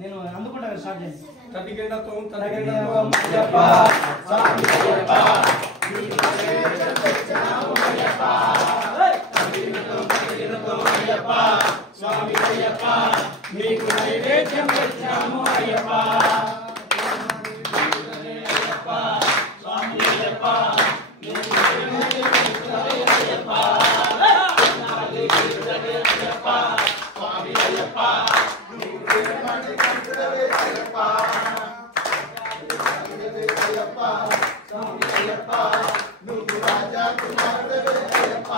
నేను అందుకుంటా స్టార్ట్ చేయండి. స్వామి అయ్యప్ప మీకు నైవేద్యం తెచ్చాము అయ్యప్ప స్వామి అయ్యప్ప మీకు నైవేద్యం తెచ్చాము అయ్యప్ప స్వామి అయ్యప్ప స్వామి అయ్యప్ప నువ్వు రాజా కుమారుడు అయ్యప్ప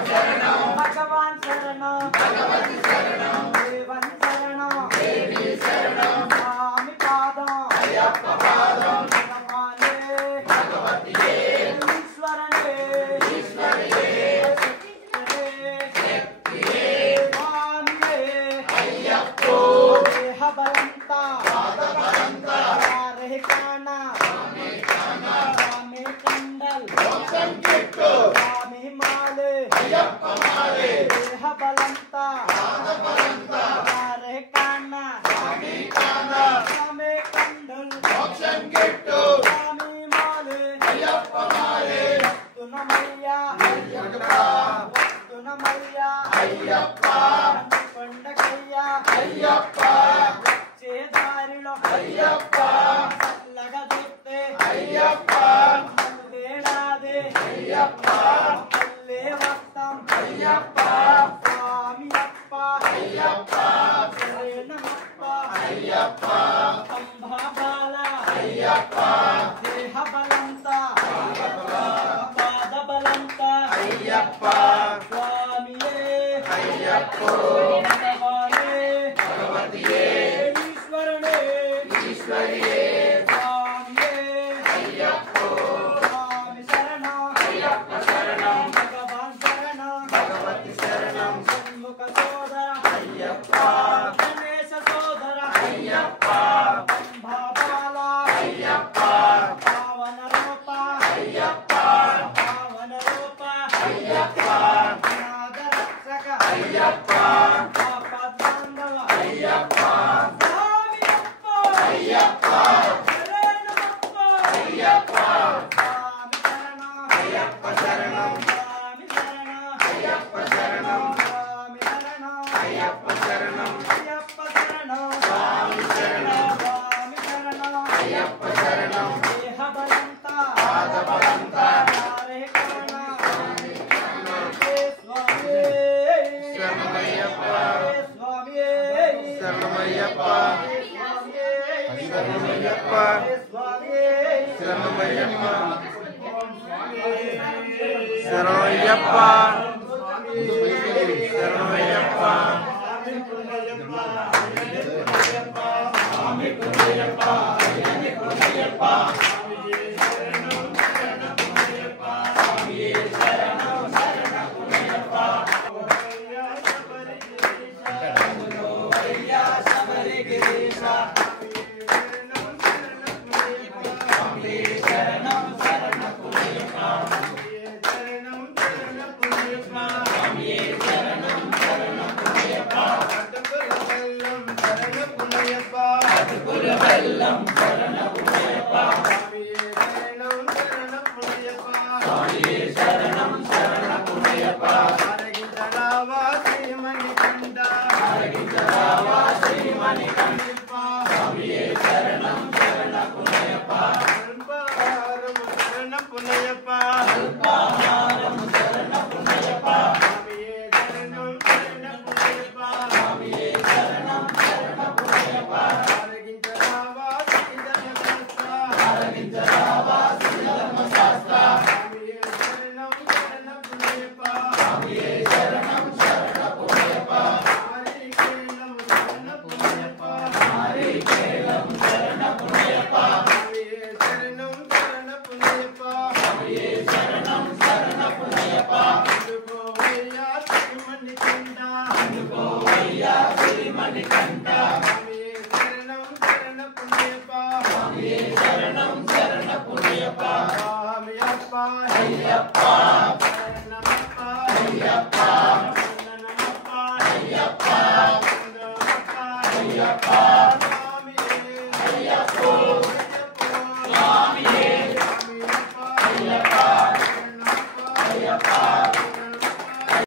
भगवान शरण भगवती शरण देवन शरण देवी शरण स्वामी पादम अय्यप्पा पादम भगवाने भगवती ईश्वरने ईश्वरिये शक्ति स्वामी अय्यप्पो देह बलंता पाद बलंता रे काना स्वामी कंडल मोक्षम किट्टो स्वामी माले अय्यप्पा माले देह बलंता पाद बलंता रे काना स्वामी काना स्वामी कंडल मोक्षम किट्टो स्वामी माले अय्यप्पा माले तुनमయ్యా అయ్యప్పా तुनमయ్యా అయ్యప్పా కొండకయ్యా అయ్యప్పా వచ్చే దారిలో అయ్యప్పా చల్లగా చూస్తే అయ్యప్పా వేడాదే అయ్యప్పా మళ్ళీ వస్తాం అయ్యప్పా స్వామి అప్ప అయ్యప్పా శరణమప్ప అయ్యప్పా అంబాబాల అయ్యప్పా దేహ బలంతా పాద బలంతా అయ్యప్పా స్వామియే అయ్యప్పో భగవానే భగవతియే ఈశ్వరనే ఈశ్వరియే స్వామియే అయ్యప్పో స్వామి శరణం అయ్యప్ప శరణం భగవాన్ శరణం భగవతి శరణం షణ్ముఖ సోదర అయ్యప్ప గణేశ సోదర అయ్యప్ప అంబాబాల అయ్యప్ప పావన రూప అయ్యప్ప పావన రూప అయ్యప్ప నాద రక్షక అయ్యప్ప పాపద్వందవ అయ్యప్ప స్వామి అప్ప అయ్యప్ప శరణమప్ప అయ్యప్ప స్వామి శరణం అయ్యప్ప శరణం స్వామి శరణం అయ్యప్ప శరణం స్వామి శరణం అయ్యప్ప శరణం అయ్యప్ప శరణం స్వామి శరణం స్వామి శరణం అయ్యప్ప శరణం దేహ బలంతా పాద బలంతా రే కాణ స్వామి స్వామి శరణమయ్యప్ప స్వామి శరణమయ్యప్ప శరణమయ్యప్ప స్వామి శరణమయ్యప్ప శరణమయ్యప్ప శరణమయ్యప్ప స్వామి Ayyappa